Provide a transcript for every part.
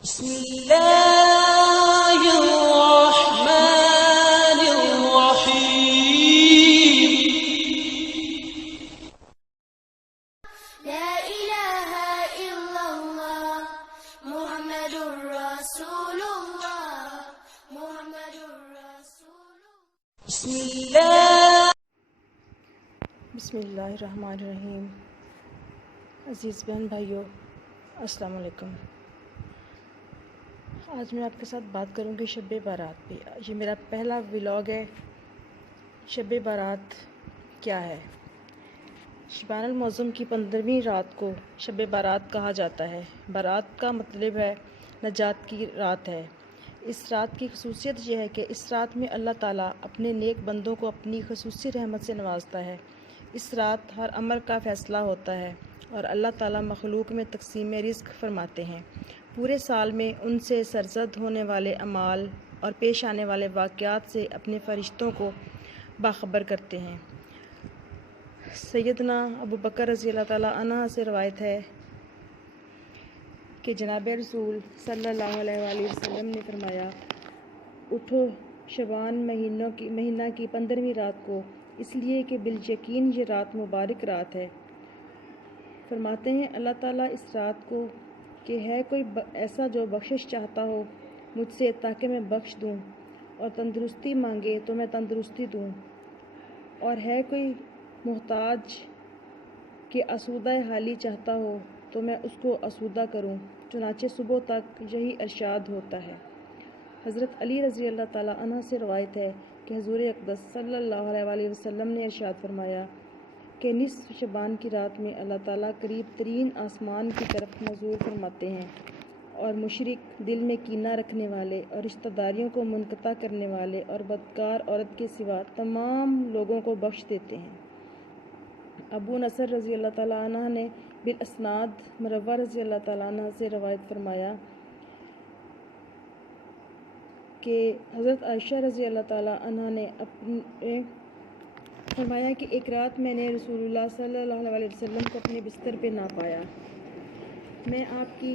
بسم الله الرحمن الرحيم. لا إله إلا الله محمد رسول الله محمد رسول الله. بسم اللہ الرحمن الرحیم. عزیز بہن بھائیوں، السلام علیکم. آج میں آپ کے ساتھ بات کروں گی شب بارات پہ. یہ میرا پہلا ولاگ ہے. شب بارات کیا ہے؟ شبان المعظم کی 15ویں رات کو شب بارات کہا جاتا ہے. بارات کا مطلب ہے نجات کی رات ہے. اس رات کی خصوصیت یہ ہے کہ اس رات میں اللہ تعالیٰ اپنے نیک بندوں کو اپنی خصوصی رحمت سے نوازتا ہے. اس رات ہر امر کا فیصلہ ہوتا ہے اور اللہ تعالیٰ مخلوق میں تقسیم رزق فرماتے ہیں. پورے سال میں ان سے سرزد ہونے والے اعمال اور پیش آنے والے واقعات سے اپنے فرشتوں کو باخبر کرتے ہیں. سیدنا ابو بکر رضی اللہ تعالیٰ عنہ سے روایت ہے کہ جناب رسول صلی اللہ علیہ وآلہ وسلم نے فرمایا، اٹھو شعبان مہینہ کی 15ویں رات کو، اس لیے کہ بالیقین یہ رات مبارک رات ہے. فرماتے ہیں اللہ تعالیٰ اس رات کو کہ ہے کوئی ایسا جو بخشش چاہتا ہو مجھ سے تاکہ میں بخش دوں، اور تندرستی مانگے تو میں تندرستی دوں، اور ہے کوئی محتاج کہ آسودہ حالی چاہتا ہو تو میں اس کو آسودہ کروں. چنانچہ صبح تک یہی ارشاد ہوتا ہے. حضرت علی رضی اللہ تعالیٰ عنہ سے روایت ہے کہ حضور اقدس صلی اللہ علیہ وآلہ وسلم نے ارشاد فرمایا کہ نصف شعبان کی رات میں اللہ تعالیٰ قریب ترین آسمان کی طرف نزول فرماتے ہیں اور مشرک، دل میں کینہ رکھنے والے اور رشتہ داریوں کو منقطع کرنے والے اور بدکار عورت کے سوا تمام لوگوں کو بخش دیتے ہیں. ابو نصر رضی اللہ تعالیٰ عنہ نے بالاسناد مروہ رضی اللہ تعالیٰ عنہ سے روایت فرمایا کہ حضرت عائشہ رضی اللہ تعالیٰ عنہ نے فرمایا کہ ایک رات میں نے رسول اللہ صلی اللہ علیہ وسلم کو اپنے بستر پہ نہ پایا. میں آپ کی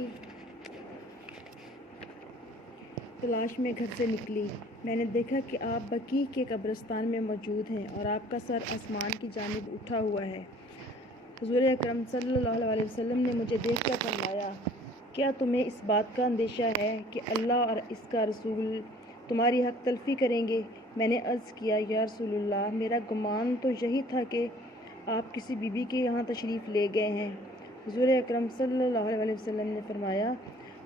تلاش میں گھر سے نکلی. میں نے دیکھا کہ آپ بقیع کے قبرستان میں موجود ہیں اور آپ کا سر آسمان کی جانب اٹھا ہوا ہے. حضور اکرم صلی اللہ علیہ وسلم نے مجھے دیکھ کر فرمایا، کیا تمہیں اس بات کا اندیشہ ہے کہ اللہ اور اس کا رسول تمہاری حق تلفی کریں گے؟ میں نے عرض کیا، یا رسول اللہ، میرا گمان تو یہی تھا کہ آپ کسی بی بی کے یہاں تشریف لے گئے ہیں. حضور اکرم صلی اللہ علیہ وسلم نے فرمایا،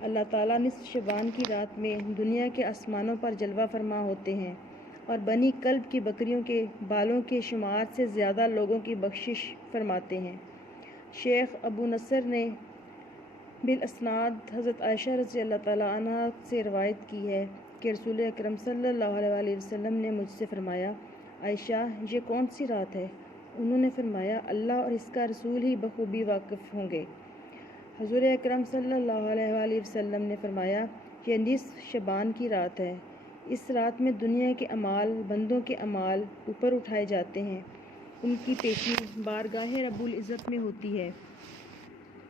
اللہ تعالیٰ نصف شعبان کی رات میں دنیا کے آسمانوں پر جلوہ فرما ہوتے ہیں اور بنی کلب کی بکریوں کے بالوں کے شمار سے زیادہ لوگوں کی بخشش فرماتے ہیں. شیخ ابو نصر نے بالاسناد حضرت عائشہ رضی اللہ تعالیٰ عنہ سے روایت کی ہے کہ رسول اکرم صلی اللہ علیہ وسلم نے مجھ سے فرمایا، عائشہ، یہ کون سی رات ہے؟ انہوں نے فرمایا، اللہ اور اس کا رسول ہی بخوبی واقف ہوں گے. حضور اکرم صلی اللہ علیہ وسلم نے فرمایا، یہ نصف شعبان کی رات ہے. اس رات میں دنیا کے اعمال، بندوں کے اعمال اوپر اٹھائے جاتے ہیں. ان کی پیشی بارگاہ رب العزت میں ہوتی ہے.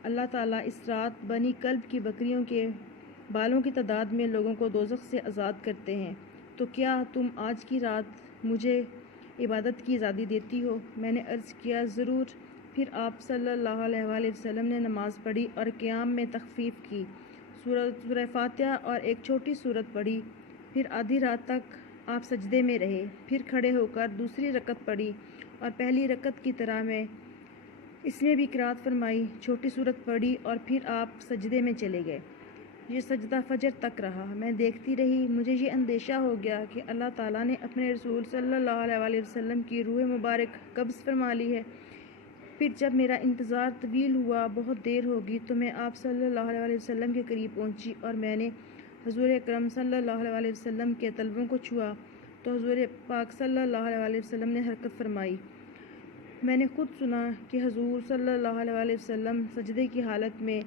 اللہ تعالیٰ اس رات بنی کلب کی بکریوں کے بالوں کی تعداد میں لوگوں کو دوزخ سے آزاد کرتے ہیں. تو کیا تم آج کی رات مجھے عبادت کی آزادی دیتی ہو؟ میں نے عرض کیا، ضرور. پھر آپ صلی اللہ علیہ وآلہ وسلم نے نماز پڑھی اور قیام میں تخفیف کی. سورہ فاتحہ اور ایک چھوٹی سورت پڑھی. پھر آدھی رات تک آپ سجدے میں رہے. پھر کھڑے ہو کر دوسری رکعت پڑھی اور پہلی رکعت کی طرح میں اس میں بھی قرات فرمائی. چھوٹی سورت پڑھی اور پھر آپ سجدے میں چلے گئے. یہ سجدہ فجر تک رہا. میں دیکھتی رہی. مجھے یہ اندیشہ ہو گیا کہ اللہ تعالیٰ نے اپنے رسول صلی اللہ علیہ وسلم کی روح مبارک قبض فرما لی ہے. پھر جب میرا انتظار طویل ہوا، بہت دیر ہوگی، تو میں آپ صلی اللہ علیہ وسلم کے قریب پہنچی اور میں نے حضور اکرم صلی اللہ علیہ وسلم کے تلووں کو چھوا تو حضور پاک صلی اللہ علیہ وسلم نے حرکت فرمائی. میں نے خود سنا کہ حضور صلی اللہ علیہ وسلم سجدے کی حالت میں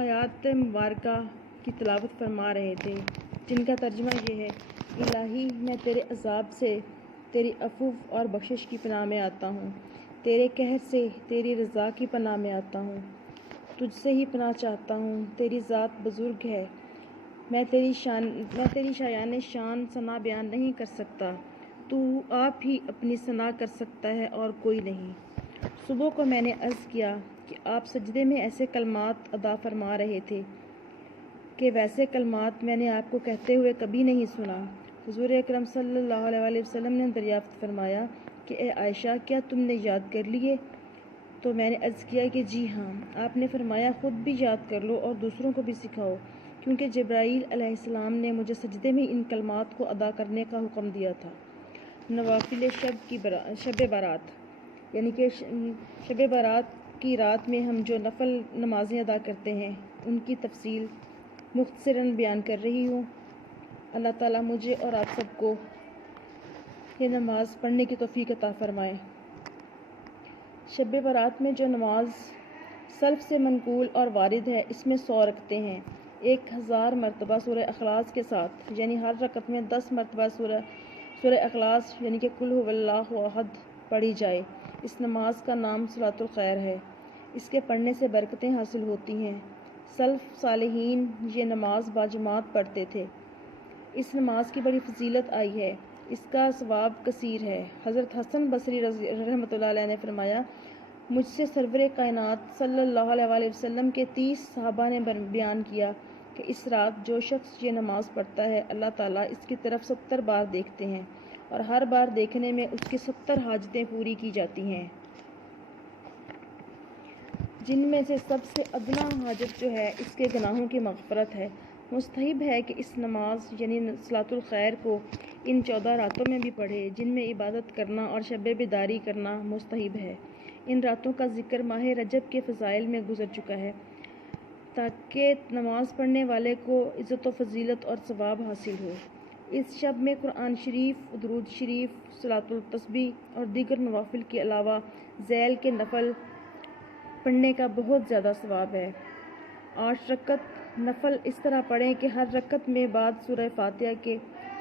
آیات مبارکہ کی تلاوت فرما رہے تھے، جن کا ترجمہ یہ ہے، الہی، میں تیرے عذاب سے تیری عفو اور بخشش کی پناہ میں آتا ہوں. تیرے قہر سے تیری رضا کی پناہ میں آتا ہوں، تجھ سے ہی پناہ چاہتا ہوں، تیری ذات بزرگ ہے، میں تیری شایان شان ثنا بیان نہیں کر سکتا، تو آپ ہی اپنی ثنا کر سکتا ہے اور کوئی نہیں۔ صبح کو میں نے عرض کیا کہ آپ سجدے میں ایسے کلمات ادا فرما رہے تھے کہ ویسے کلمات میں نے آپ کو کہتے ہوئے کبھی نہیں سنا۔ حضور اکرم صلی اللہ علیہ وسلم نے دریافت فرمایا کہ اے عائشہ، کیا تم نے یاد کر لیے؟ تو میں نے عرض کیا کہ جی ہاں۔ آپ نے فرمایا خود بھی یاد کر لو اور دوسروں کو بھی سکھاؤ، کیونکہ جبرائیل علیہ السلام نے مجھے سجدے میں ان کلمات کو ادا کرنے کا حکم دیا تھا۔ نوافل شب برات، یعنی کہ شب برات کی رات میں ہم جو نفل نمازیں ادا کرتے ہیں ان کی تفصیل مختصراً بیان کر رہی ہوں۔ اللہ تعالیٰ مجھے اور آپ سب کو یہ نماز پڑھنے کی توفیق عطا فرمائے۔ شب برات میں جو نماز سلف سے منقول اور وارد ہے، اس میں 100 رکعتیں ہیں، 1000 مرتبہ سورہ اخلاص کے ساتھ، یعنی ہر رکعت میں 10 مرتبہ سورہ اخلاص یعنی کہ قل هو اللہ احد پڑھی جائے۔ اس نماز کا نام صلاۃ الخیر ہے، اس کے پڑھنے سے برکتیں حاصل ہوتی ہیں۔ سلف صالحین یہ نماز باجماعت پڑھتے تھے۔ اس نماز کی بڑی فضیلت آئی ہے، اس کا ثواب کثیر ہے۔ حضرت حسن بصری رحمۃ اللہ علیہ نے فرمایا، مجھ سے سرور کائنات صلی اللہ علیہ وسلم کے 30 صحابہ نے بیان کیا کہ اس رات جو شخص یہ نماز پڑھتا ہے، اللہ تعالیٰ اس کی طرف 70 بار دیکھتے ہیں اور ہر بار دیکھنے میں اس کی 70 حاجتیں پوری کی جاتی ہیں، جن میں سے سب سے ادنا حاجت جو ہے اس کے گناہوں کی مغفرت ہے۔ مستحب ہے کہ اس نماز یعنی صلاۃ الخیر کو ان 14 راتوں میں بھی پڑھے جن میں عبادت کرنا اور شب بیداری کرنا مستحب ہے۔ ان راتوں کا ذکر ماہ رجب کے فضائل میں گزر چکا ہے تاکہ نماز پڑھنے والے کو عزت و فضیلت اور ثواب حاصل ہو۔ اس شب میں قرآن شریف، درود شریف، صلاۃ التسبیح اور دیگر نوافل کے علاوہ ذیل کے نفل پڑھنے کا بہت زیادہ ثواب ہے۔ 8 رکعت نفل اس طرح پڑھیں کہ ہر رکعت میں بعد سورہ فاتحہ کے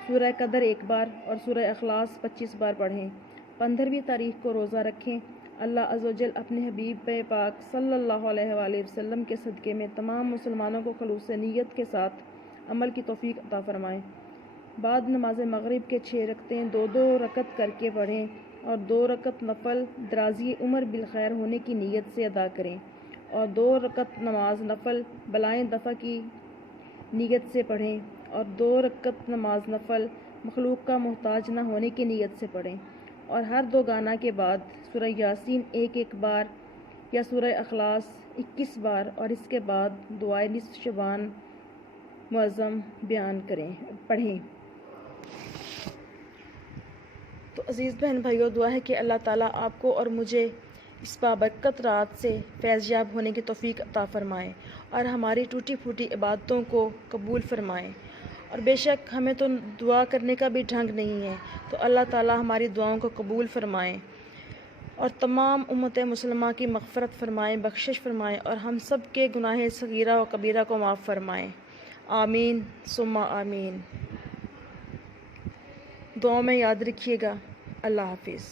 سورہ قدر 1 بار اور سورہ اخلاص 25 بار پڑھیں۔ 15ویں تاریخ کو روزہ رکھیں۔ اللہ عز و جل اپنے حبیب پاک صلی اللہ علیہ وآلہ وسلم کے صدقے میں تمام مسلمانوں کو خلوص نیت کے ساتھ عمل کی توفیق عطا فرمائے۔ بعد نماز مغرب کے 6 رکعتیں 2 رکعت کر کے پڑھیں اور 2 رکعت نفل درازی عمر بالخیر ہونے کی نیت سے ادا کریں اور 2 رکعت نماز نفل بلائیں دفع کی نیت سے پڑھیں اور 2 رکعت نماز نفل مخلوق کا محتاج نہ ہونے کی نیت سے پڑھیں، اور ہر 2 گانا کے بعد سورہ یاسین 1 بار یا سورہ اخلاص 21 بار اور اس کے بعد دعائے نصف شعبان معظم پڑھیں۔ تو عزیز بہن بھائیو، دعا ہے کہ اللہ تعالیٰ آپ کو اور مجھے اس بابرکت رات سے فیض یاب ہونے کی توفیق عطا فرمائے اور ہماری ٹوٹی پھوٹی عبادتوں کو قبول فرمائے۔ اور بے شک ہمیں تو دعا کرنے کا بھی ڈھنگ نہیں ہے، تو اللہ تعالیٰ ہماری دعاؤں کو قبول فرمائے اور تمام امت مسلمہ کی مغفرت فرمائے، بخشش فرمائے اور ہم سب کے گناہ صغیرہ و کبیرہ کو معاف فرمائے۔ آمین ثم آمین۔ دعاؤں میں یاد رکھیے گا۔ اللہ حافظ۔